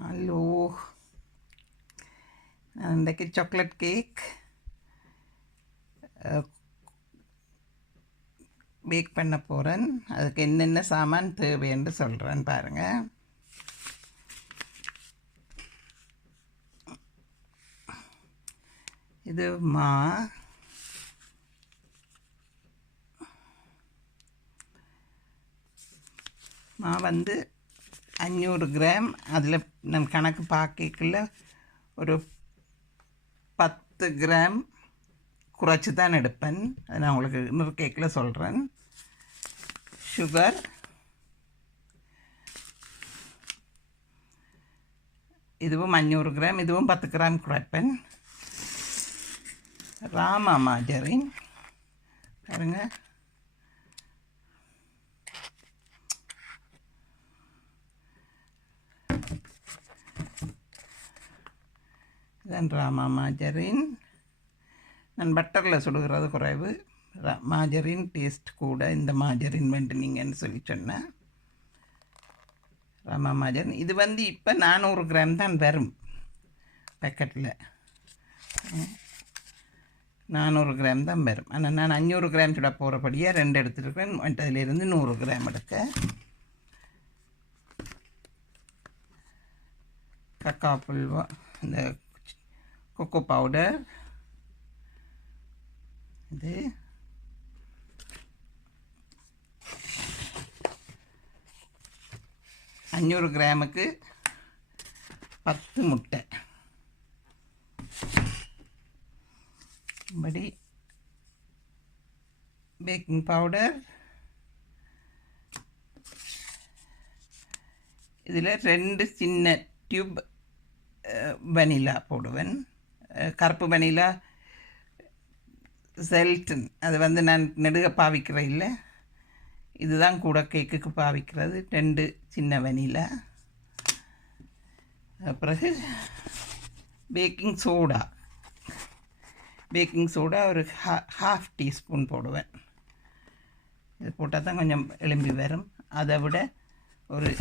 Hello, நான் இன்றைக்கு chocolate cake bake பண்ண போகிறேன். அதுக்கு என்னென்ன சாமான் தேவைன்னு சொல்கிறேன் பாருங்கள். இது மா வந்து 500 கிராம். அதில் நான் கணக்கு பார்க்கல ஒரு 10 கிராம் குறைச்சி தான் எடுப்பேன். அது நான் உங்களுக்கு இன்னொரு கேக்கில் சொல்கிறேன். சுகர், இதுவும் 500 கிராம், இதுவும் 10 கிராம் குறைப்பேன். ராமா மாஜரின் பாருங்க, இதுதான் ராமா மாஜரின். நான் பட்டரில் சுடுகிறது குறைவு, மாஜரின் டேஸ்ட் கூட. இந்த மாஜரின் வேண்டுனீங்கன்னு சொல்லி சொன்னேன். ராமா மாஜரின் இது வந்து இப்போ 400 கிராம் தான் வரும் பேக்கெட்டில். 400 கிராம் தான் வரும். ஆனால் நான் 500 கிராம் சுட போகிறபடியாக 2 எடுத்துருக்கேன். அதிலிருந்து 100 கிராம் எடுக்க. கக்கா புல்வா, இந்த கொக்கோ பவுடர், இது அஞ்சூறு கிராமுக்கு 10 முட்டை. படி பேக்கிங் பவுடர், இதில் 2 சின்ன டியூப் வனிலா போடுவேன். கருப்பு வனிலா செல்டன், அது வந்து நான் நெடுக பாவிக்கிறேன் இல்லை, இதுதான் கூட கேக்குக்கு பாவிக்கிறது. 2 சின்ன வனிலா. பிறகு பேக்கிங் சோடா ஒரு ஹாஃப் டீஸ்பூன் போடுவேன். இது போட்டால் தான் கொஞ்சம் எலும்பி வரும். அதை விட ஒரு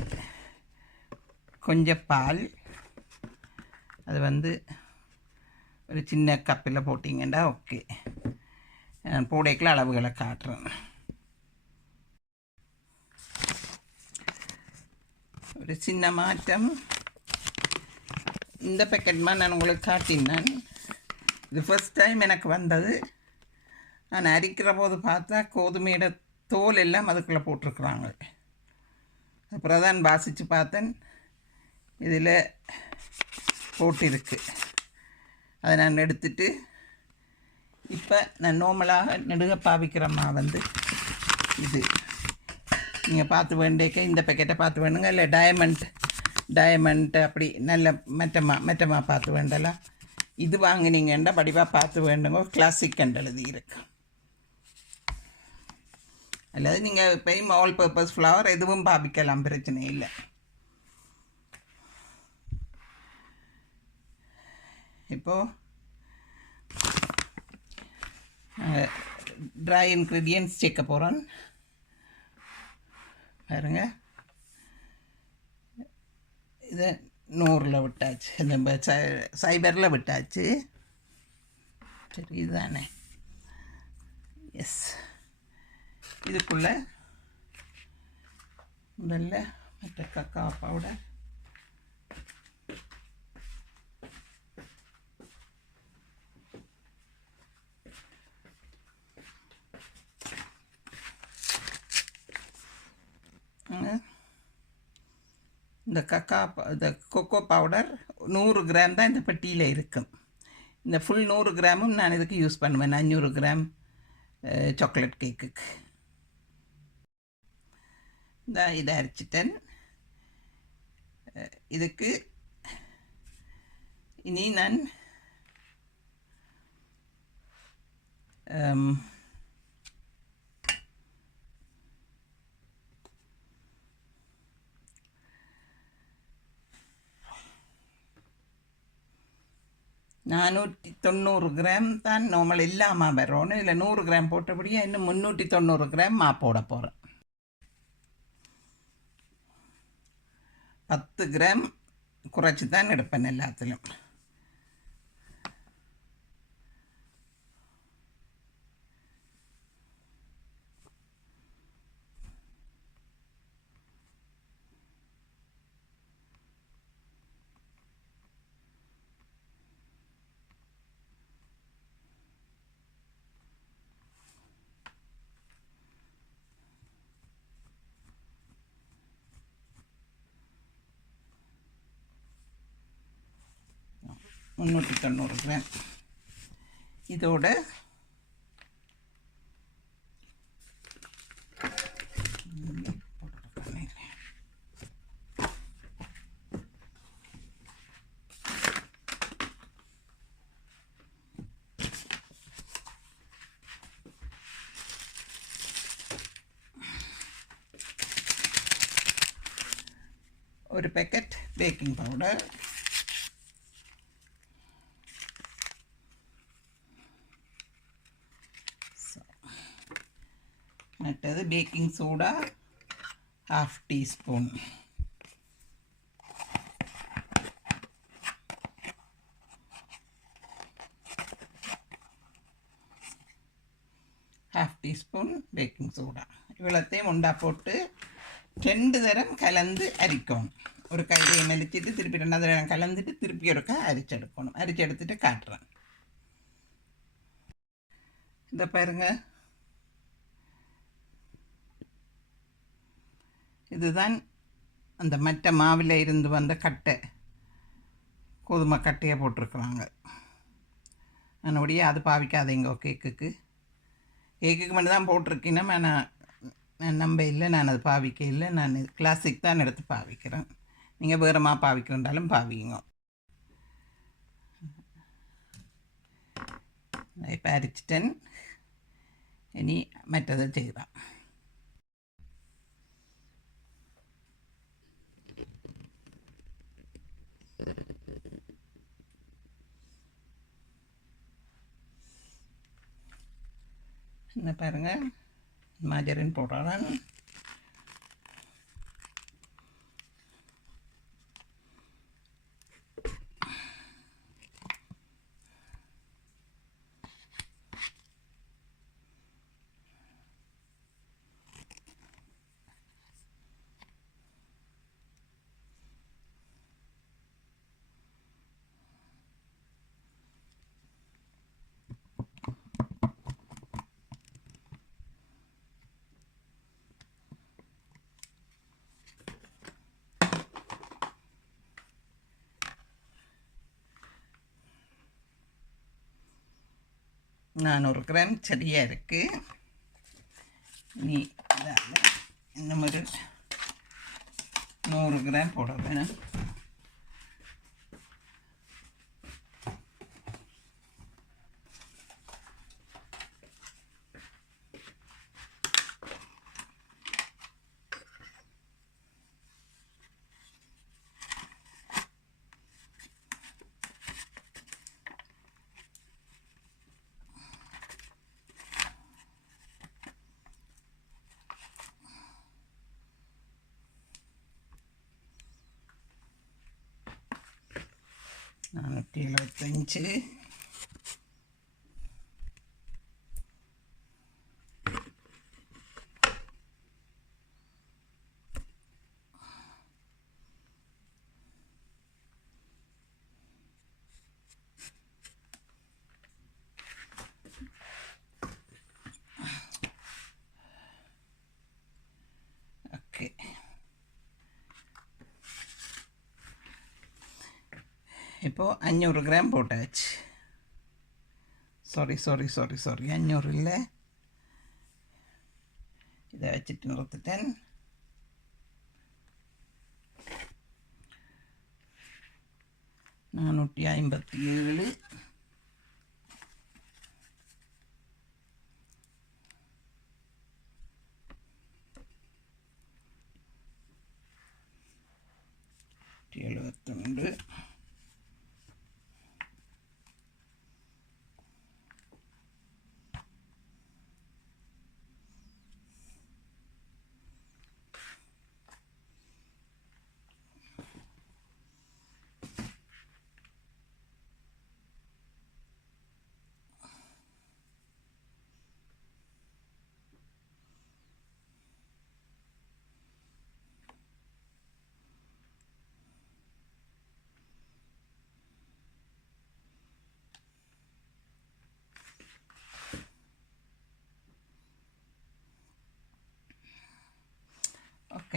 கொஞ்சம் பால், அது வந்து ஒரு சின்ன கப்பில் போட்டிங்கன்னா ஓகே. நான் போடைக்குள்ள அளவுகளை காட்டுறேன். ஒரு சின்ன மாற்றம், இந்த பேக்கெட்மா நான் உங்களுக்கு காட்டினேன். இது ஃபர்ஸ்ட் டைம் எனக்கு வந்தது. நான் அரிக்கிற போது பார்த்தா கோதுமையோட தோல் எல்லாம் அதுக்குள்ளே போட்டிருக்குறாங்க. அப்புறம் தான் வாசித்து பார்த்தேன், இதில் போட்டிருக்கு. அதை நான் எடுத்துட்டு இப்போ நான் நார்மலாக நெடுக பாவிக்கிறம்மா வந்து இது நீங்கள் பார்த்து வேண்டேக்க இந்த பேக்கெட்டை பார்த்து வேணுங்க. இல்லை டயமண்ட் அப்படி நல்ல மெட்டமாக பார்த்து வேண்டலாம். இது வாங்கினீங்கன்னா படிவாக பார்த்து வேண்டுங்க. கிளாசிக் கண்டு எழுதி இருக்கு. அல்லது நீங்கள் எப்பயும் ஆல் பர்பஸ் ஃப்ளவர் எதுவும் பாவிக்கலாம், பிரச்சனை இல்லை. இப்போது ட்ரை இன்க்ரீடியன்ட்ஸ் சேர்க்க போகிறேன் பாருங்க. இதை 100ல் விட்டாச்சு, இந்த சைபரில் விட்டாச்சு. சரி, இதுதானே. எஸ், இதுக்குள்ளே முதல்ல மற்ற கக்கா பவுடர், இந்த கொக்கோ பவுடர் 100 கிராம் தான் இந்த பெட்டியில் இருக்கும். இந்த ஃபுல் 100 கிராமும் நான் இதுக்கு யூஸ் பண்ணுவேன், 500 கிராம் சாக்லேட் கேக்குக்கு. இதை அரைச்சிட்டேன். இதுக்கு இனி நான் நானூற்றி 90 கிராம் தான் நார்மல் இல்லாமல் வரணும். இல்லை 100 கிராம் போட்டபடியாக இன்னும் 390 கிராம் மா போட போகிறேன். 10 கிராம் குறைச்சி தான் எடுப்பேன் எல்லாத்திலும். $390 இதோட ஒரு பேக்கெட் பேக்கிங் பவுடர், மற்றது baking soda 1/2 teaspoon, baking soda. இவ்வளோத்தையும் உண்டா போட்டு 2 தரம் கலந்து அரிக்கணும். ஒரு கையை மெலிச்சிட்டு திருப்பி 2வது தரம் கலந்துட்டு திருப்பி ஒருக்கா அரிச்செடுக்கணும். அரிச்செடுத்துட்டு காட்டுறேன். இந்த பாருங்க, இதுதான் அந்த மற்ற மாவில் இருந்து வந்த கட்டை, கோதுமை கட்டையை போட்டிருக்குறாங்க. அதனுடைய அது பாவிக்காதீங்க கேக்குக்கு மட்டும் தான் போட்டிருக்கேன்னா நான் நம்ப இல்லை, நான் அது பாவிக்க இல்லை. நான் கிளாசிக் தான் எடுத்து பாவிக்கிறேன். நீங்கள் வேறமா பாவிக்கிறண்டாலும் பாவிங்க. இப்போ அரிச்சிட்டேன். இனி மற்றதை செய்கிறேன். என்ன பாருங்கள், மாஜரின் போடுறேன். நான் 1 கிராம் சரியாக இருக்குது. நீ இன்னும் ஒரு 100 கிராம் போட வேணும். $475. ஓகே, இப்போது 500 கிராம் போட்டாச்சு. சாரி 500 இல்லை, இதை வச்சுட்டு நிறுத்திட்டேன். $457. $72.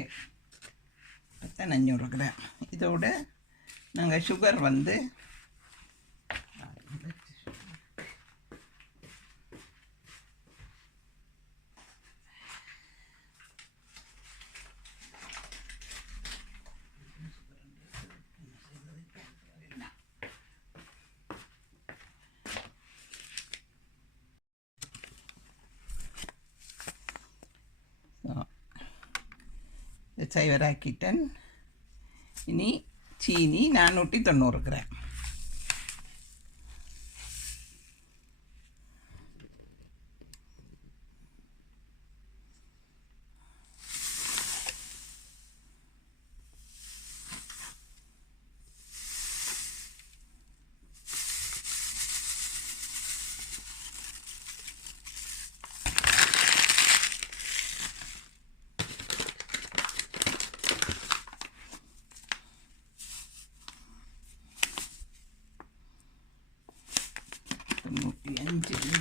Okay 500 gram. இதோட நாங்கள் சுகர் வந்து சைவராக்கிட்டேன். இனி சீனி 490 கிராம்.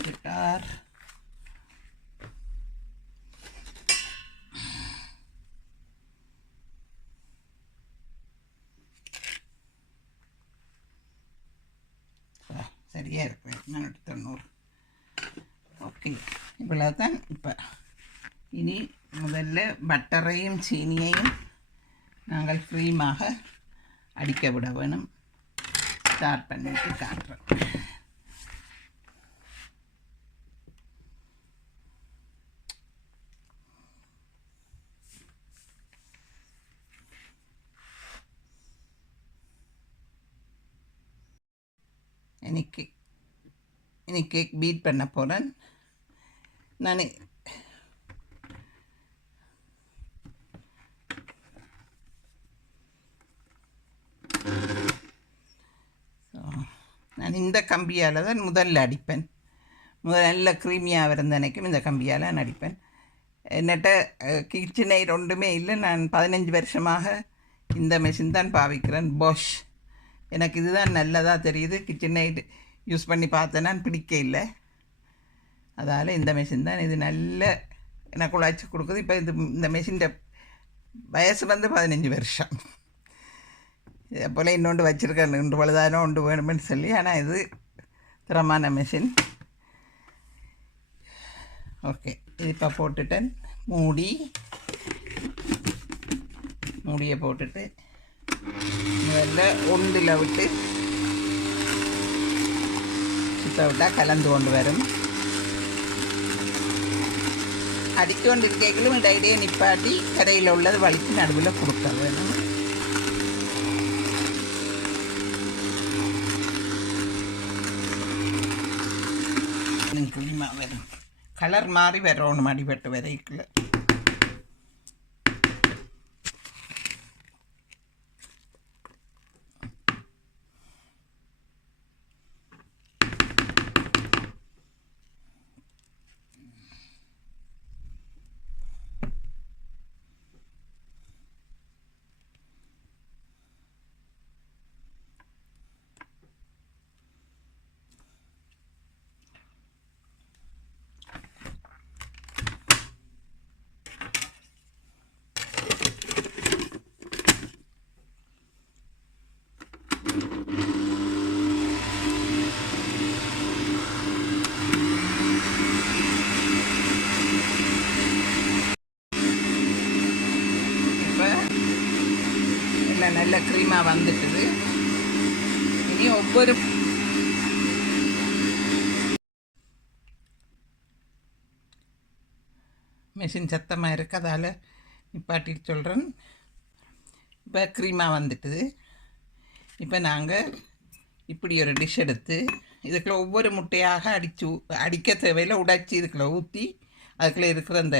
லிட்டர் சரியாக இருக்கு. 490. ஓகே, இவ்வளோ தான். இப்போ இனி முதல்ல பட்டரையும் சீனியையும் நாங்கள் க்ரீமாக அடிக்க விட வேணும். ஸ்டார்ட் பண்ணிட்டு காட்டுறோம். இனி கேக் பீட் பண்ண போகிறேன். நான் இந்த கம்பியால் தான் முதல்ல அடிப்பேன். நல்ல க்ரீமியாக இருந்தனைக்கும் இந்த கம்பியால் நான் அடிப்பேன். என்னட்ட கிச்சன் எய்ட் ஒன்றுமே இல்லை. நான் 15 வருஷமாக இந்த மெஷின் தான் பாவிக்கிறேன். பாஷ். எனக்கு இதுதான் நல்லதாக தெரியுது. கிச்சன் எய்ட் யூஸ் பண்ணி பார்த்தேன்னா பிடிக்க இல்லை. அதால் இந்த மெஷின் தான். இது நல்ல எனக்கு உழைச்சி கொடுக்குது. இப்போ இந்த மெஷின் வயசு வந்து 15 வருஷம். இதே போல் இன்னொன்று வச்சுருக்கேன். ஒன்று பழுதானோ ஒன்று வேணுமென்னு சொல்லி. ஆனால் இது திறமான மெஷின். ஓகே, இது இப்போ போட்டுட்டேன். மூடியை போட்டுட்டு முதல்ல ஒன்றில் விட்டு சுத்த விட்டால் கலந்து கொண்டு வரும். அடிக்கொண்டு இருக்கைகளும் இடையிடையே நிப்பாட்டி கரையில் உள்ளது வலிக்கு நடுவில் கொடுக்க வேணும். கிளிமா வரும். கலர் மாறி வரணும் அடிபட்டு வரைக்குள்ள. நல்ல க்ரீமாக வந்துட்டுது. இனி ஒவ்வொரு மெஷின் சத்தமாக இருக்குது, அதால் நிப்பாட்டிட்டு சொல்கிறேன். இப்போ க்ரீமாக வந்துட்டுது. இப்போ நாங்கள் இப்படி ஒரு டிஷ் எடுத்து இதுக்குள்ள ஒவ்வொரு முட்டையாக அடிக்க தேவையில் உடைச்சி இதுக்குள்ள ஊற்றி அதுக்குள்ளே இருக்கிற அந்த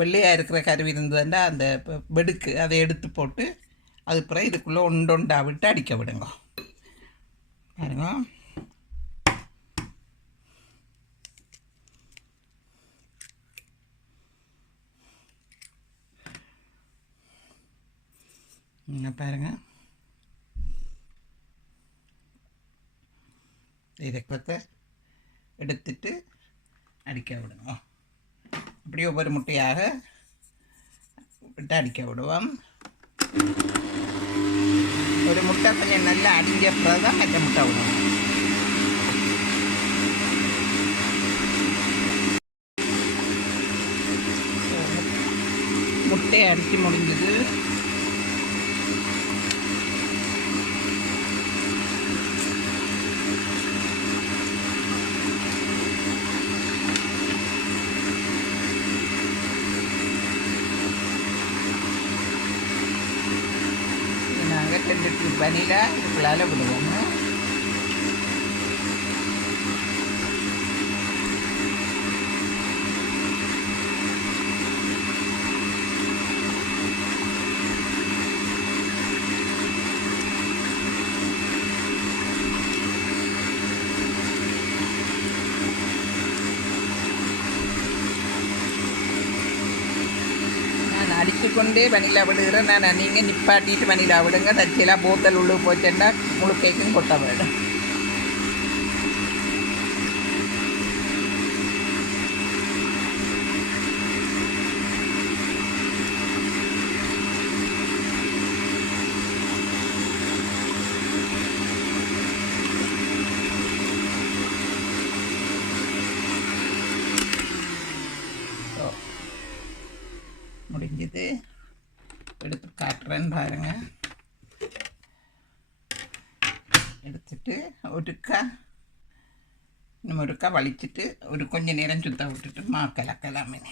வெள்ளையாக இருக்கிற கருவி இருந்ததுன்னா அந்த வெடுக்கு அதை எடுத்து போட்டு அது பிறகு இதுக்குள்ளே ஒண்டொண்டா விட்டு அடிக்க விடுங்க. பாருங்க, பாருங்க. இதை பற்ற எடுத்துட்டு அடிக்க விடுங்க. இப்படி ஒவ்வொரு முட்டையாக விட்டு அடிக்க விடுவோம். ஒரு முட்டை கொஞ்சம் நல்லா அடிஞ்ச பிறகு தான் மற்ற முட்டை விடுவோம். முட்டையை அடித்து முடிஞ்சது. நாங்கள் 2 டியூப் வனிலா இதுக்குள்ளால் விடுவோம். அடித்துக்கொண்டே வனிலா விடுகிறேன் நான். நீங்கள் நிப்பாட்டிட்டு வனிலா விடுங்க. தச்சியெல்லாம் போத்தல் உள்ளே போச்சேன்னா முழு கேக்கும் கொட்ட வேணும். முடிஞ்சது. எடுத்து காட்டுறேன்னு பாருங்க. எடுத்துட்டு ஒருக்கா வலிச்சிட்டு ஒரு கொஞ்சம் நேரம் சுத்த விட்டுட்டு கலக்கலாமே.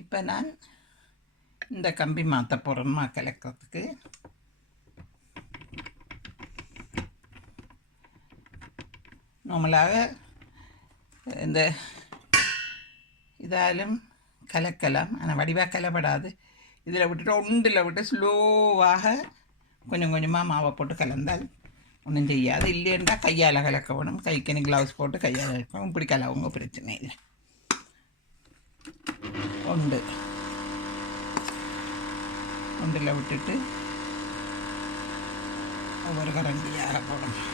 இப்போ நான் இந்த கம்பி மாற்ற போகிறேன் கலக்கிறதுக்கு. நார்மலாக இந்த இதாலும் கலக்கலாம், ஆனால் வடிவாக கலப்படாது. இதில் விட்டுட்டு ஒன்றில் விட்டு ஸ்லோவாக கொஞ்சம் கொஞ்சமாக மாவை போட்டு கலந்தால் ஒன்றும் செய்யாது. இல்லைன்னா கையால் கலக்க வேணும். கைக்கு க்ளவுஸ் போட்டு கையால் கலக்கணும். இப்படி கலவங்க பிரச்சனை இல்லை. ஒன்றில் விட்டுட்டு ஒவ்வொரு கரண்டியாக போடணும்.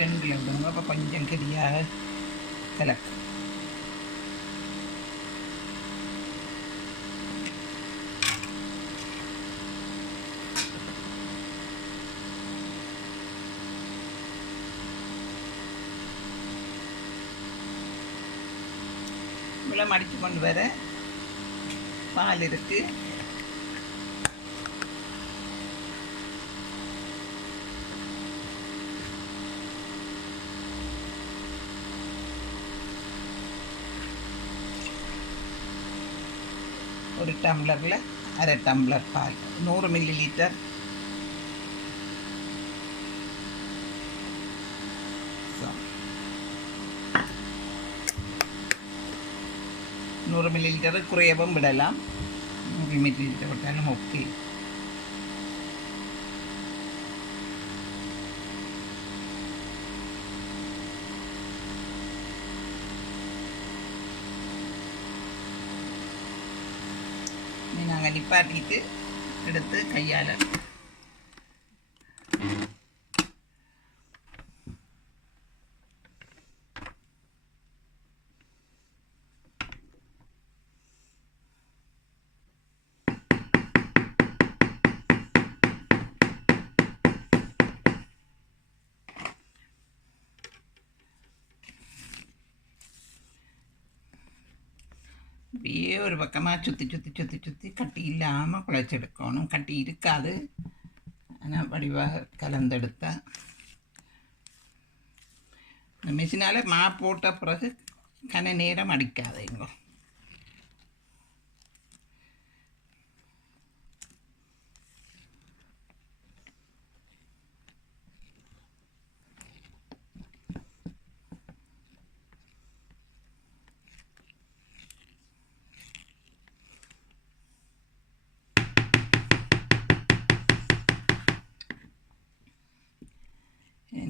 2 விடுங்க. அப்போ கொஞ்சம் கெதியாக கலக்கு. இவ்வளோ மடித்து கொண்டு வர பால் இருக்குது. ஒரு டம்ளரில் 1/2 டம்ளர் பால், 100 மில்லி லிட்டர். நூறு மில்லி லிட்டர் குறையவும் விடலாம். 100 மில்லி லிட்டர் விட்டாலும் ஓகே. நாங்கள் நிப்பாட்டிட்டு எடுத்து கையால் அப்படியே ஒரு பக்கமாக சுற்றி கட்டி இல்லாமல் குழைச்செடுக்கணும். கட்டி இருக்காது, ஆனால் வடிவாக கலந்தெடுத்தா. இந்த மிஷினால் மா போட்ட பிறகு கன நேரம் அடிக்காதுங்க.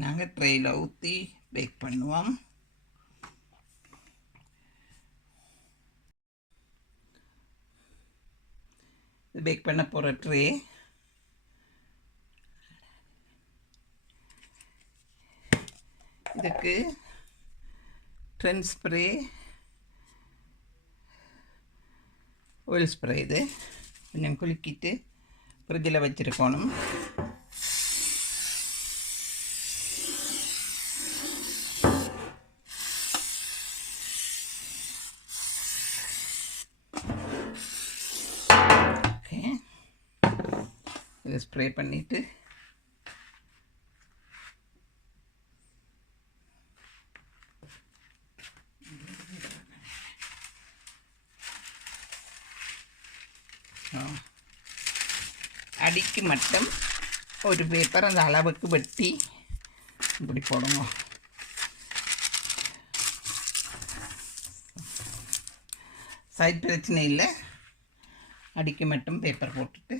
நாங்கள் ட்ரெயில் ஊற்றி பேக் பண்ணுவோம். இது பேக் பண்ண போகிற ட்ரே. இதுக்கு ட்ரெண்ட் ஸ்ப்ரே, ஆயில் ஸ்ப்ரே இது கொஞ்சம் குலுக்கிட்டு ஃப்ரிட்ஜில் வச்சுருக்கணும். இதை ஸ்ப்ரே பண்ணிவிட்டு அடிக்கு மட்டும் ஒரு பேப்பர் அந்த அளவுக்கு வெட்டி இப்படி போடுங்க. சைட் பிரச்சனை இல்லை. அடிக்கு மட்டும் பேப்பர் போட்டுட்டு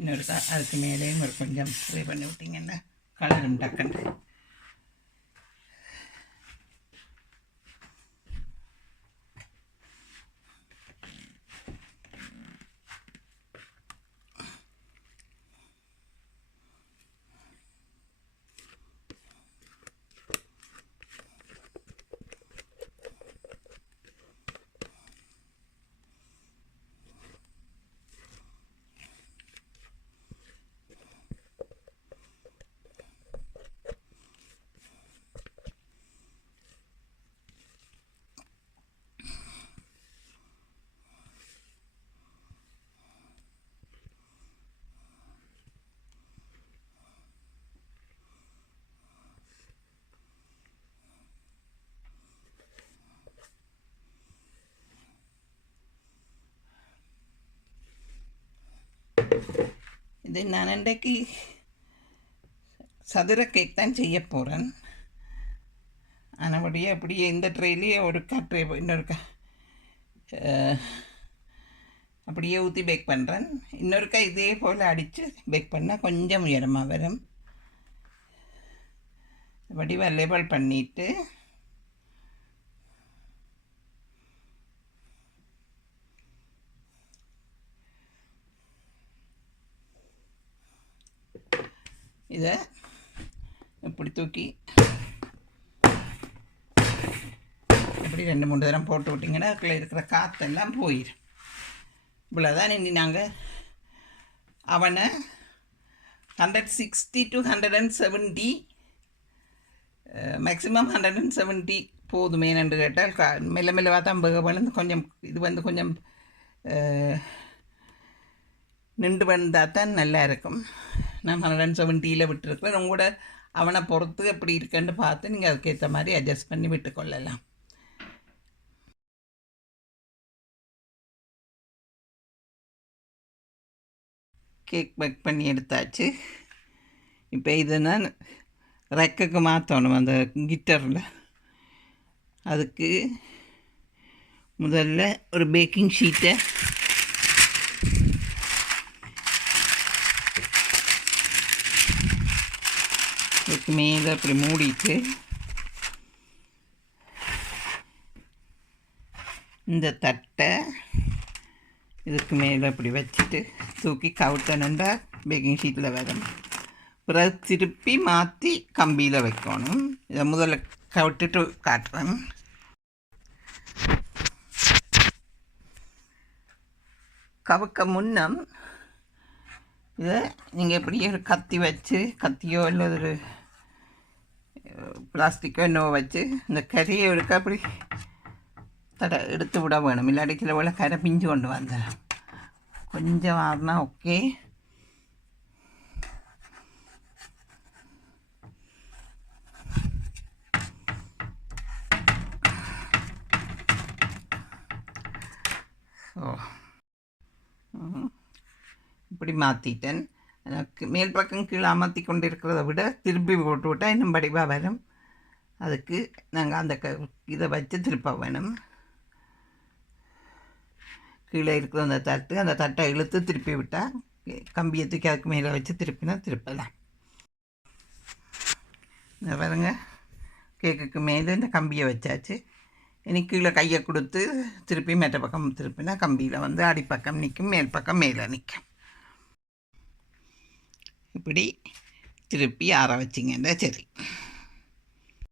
இன்னொரு அதுக்கு மேலேயும் ஒரு கொஞ்சம் ஸ்ப்ரே பண்ணி விட்டிங்கன்னா கலரும் டக்குன்னு. இது நான் இன்றைக்கு சதுர கேக் தான் செய்ய போகிறேன். ஆனபடியே அப்படியே இந்த ட்ரேலேயே ஒரு ட்ரே இன்னொருக்கா அப்படியே ஊற்றி பேக் பண்ணுறேன். இன்னொருக்கா இதே போல் அடித்து பேக் பண்ணால் கொஞ்சம் உயரமாக வரும். வடிவாக லேபிள் பண்ணிவிட்டு இதை இப்படி தூக்கி இப்படி 2-3 தரம் போட்டு விட்டிங்கன்னா அதுக்குள்ளே இருக்கிற காற்றெல்லாம் போயிடும். இவ்வளோதான். இனி நாங்கள் அவனை 160 to 170 மேக்ஸிமம் 170 போதுமே என்று கேட்டால் மெல்ல மெல்லவாக தான் வேணும். கொஞ்சம் இது வந்து கொஞ்சம் நின்று வந்தால் தான் நல்லா இருக்கும். நான் 170 விட்டுருக்கிறேன். உங்களோட அவனை பொறுத்து எப்படி இருக்குன்னு பார்த்து நீங்கள் அதுக்கேற்ற மாதிரி அட்ஜஸ்ட் பண்ணி விட்டுக்கொள்ளலாம். கேக் பேக் பண்ணி எடுத்தாச்சு. இப்போ இதை நான் ரெக்கைக்கு மாற்றணும் அந்த கிட்டரில். அதுக்கு முதல்ல ஒரு பேக்கிங் ஷீட்டை இதுக்கு மேலே அப்படி மூடிட்டு இந்த தட்டை இதுக்கு மேலே அப்படி வச்சுட்டு தூக்கி கவுட்டணுண்டா பேக்கிங் ஷீட்டில் வரும். பிறகு திருப்பி மாற்றி கம்பியில் வைக்கணும். இதை முதல்ல கவுட்டுட்டு காட்டுறேன். கவுக்க முன்னம் இதை நீங்கள் எப்படியே ஒரு கத்தி வச்சு, கத்தியோ இல்லை ஒரு பிளாஸ்டிக்கோ என்னவோ வச்சு இந்த கறியை எடுக்க அப்படி எடுத்து விட வேணும். இல்லாட்டி சில போல் கரை பிஞ்சு கொண்டு வந்த கொஞ்சம் ஆறுனா ஓகே. ஸோ இப்படி மாற்றிட்டேன். எனக்கு மேல் பக்கம் கீழே அமர்த்தி கொண்டு இருக்கிறத விட திருப்பி போட்டு விட்டால் இன்னும் படிவாக வரும். அதுக்கு நாங்கள் அந்த இதை வச்சு திருப்ப வேணும். கீழே இருக்கிற அந்த தட்டை இழுத்து திருப்பி விட்டால் கம்பியை தூக்கி அதுக்கு மேலே வச்சு திருப்பினா திருப்பலாம். இந்த பாருங்க, கேக்குக்கு மேலே இந்த கம்பியை வச்சாச்சு. இனி கீழே கையை கொடுத்து திருப்பி மேட்ட பக்கம் திருப்பினா கம்பியில் வந்து அடிப்பக்கம் நிற்கும், மேல் பக்கம் மேலே நிற்கும். இப்படி திருப்பி ஆற வச்சிங்கன்னா சரி.